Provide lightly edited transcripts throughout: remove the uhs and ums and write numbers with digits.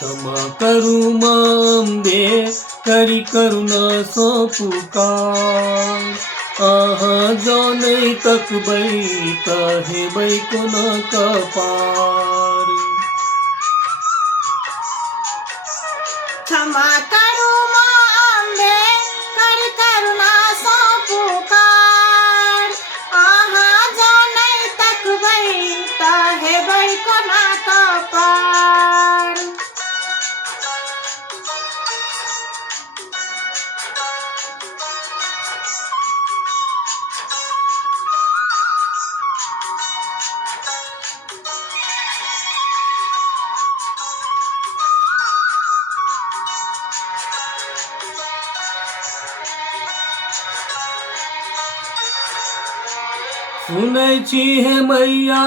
क्षमा करू मांबे करी करुणा सो पुकार। आहा जो नहीं तक बई कहे बई कोना का पार। क्षमा करू मांबे करी करुणा सो पुकार। आहा जो नहीं तक बई कहे बई कोना का पार। सुनै छी हे मैया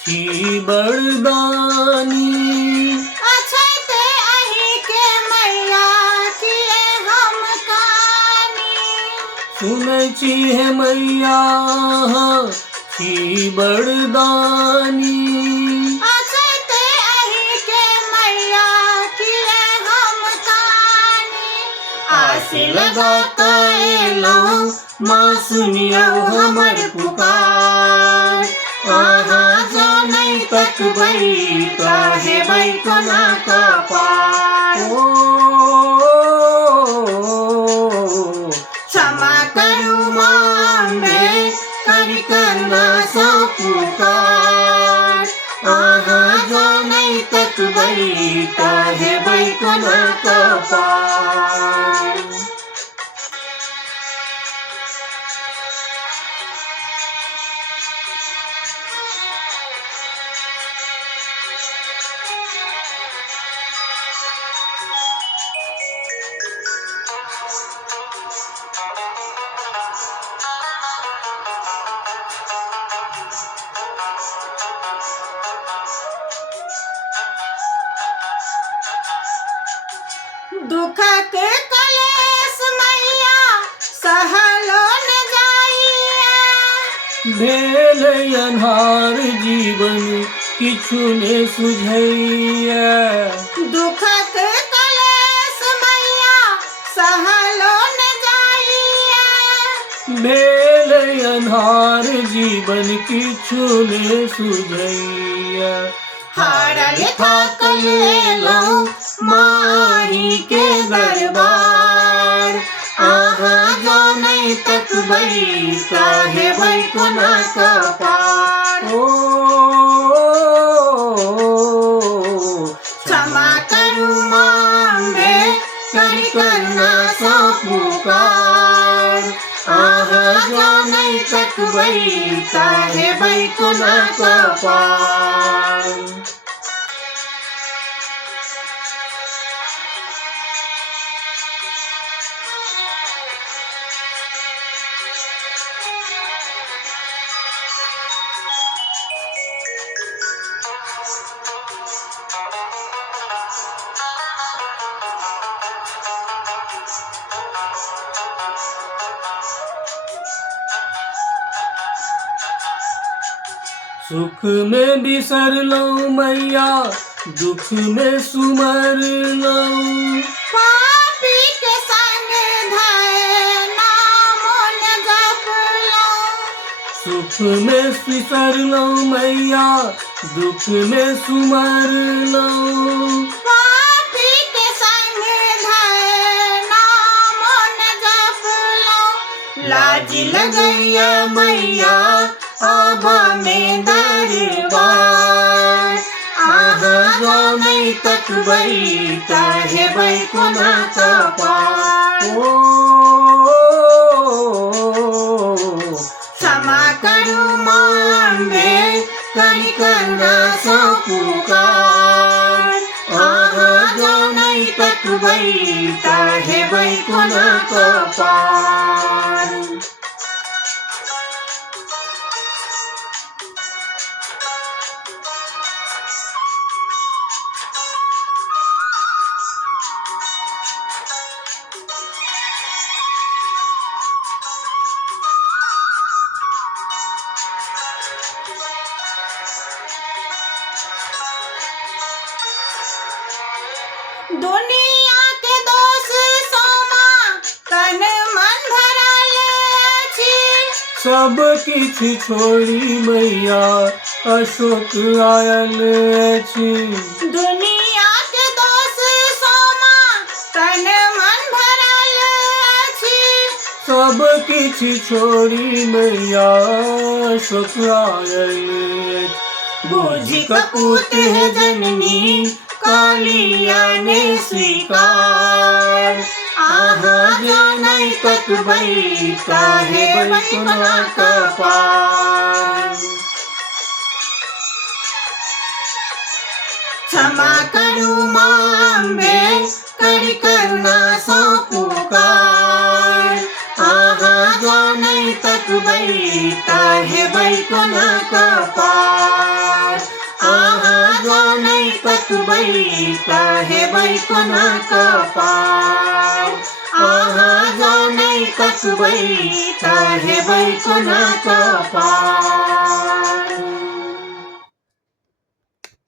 छी बरदानी। अछैते अहि के मैया किए हम कानी। सुनै छी हे मैया छी बरदानी। अछैते अहि के मैया किए हम कानी। आस लगा एलौं माँ सुनियो हमर पुकार। आहा जो नहीं तक बई काहे बई कोना का पार। क्षमा करू मांबे करी करुणा सो पुकार। आहा जो नहीं तक बई काहे बई कोना का पार। दुख के कलेश मैया सहलो न जाइए। भेल अन्हार जीवन किछु ने सुझैया। दुख के कलेश मैया सहलो न जाइए। भेल अन्हार जीवन किछु ने सुझैया। हारल थाकल एलौं माही के दरबार। आहा जो नहीं तक बई काहे बई कोना का पार। क्षमा करू मांबे करी करुणा सो पुकार। आहा जो नहीं तक बई काहे बई कोना का पार। सुख में बिसरलौं मैया दुख में सुमरलौं। पापी के संग धए नाम न जपलौं। सुख में बिसरलौं मैया दुख में सुमरलौं। पापी के संग धए नाम न जपलौं। लाज लगैया मैया आबा में दरबार। आहा जो नहीं तक बई काहे बई कोना का पार। क्षमा करू मांबे करी करुणा सो पुकार। आहा जो नहीं तक बई काहे बई कोना का पार। सब किछि छोड़ी मैया अशोक आयल अछि। दुनिया के दोष सोमा तन मन भरल अछि। सब किछि छोड़ी मैया अशोक आयल अछि। बूझी कपूत है जननी कालिया ने स्वीकार। आहा जानै तकबै काहे बैकुना कपार। क्षमा करू माँ अम्बे करी करुणा सो पुकार। आहा जानै तकबै काहे बैकुना कपार। आहा जानै तकबै काहे बैकुना कपार। आहा जानै तकबै काहे बैकुना कपार।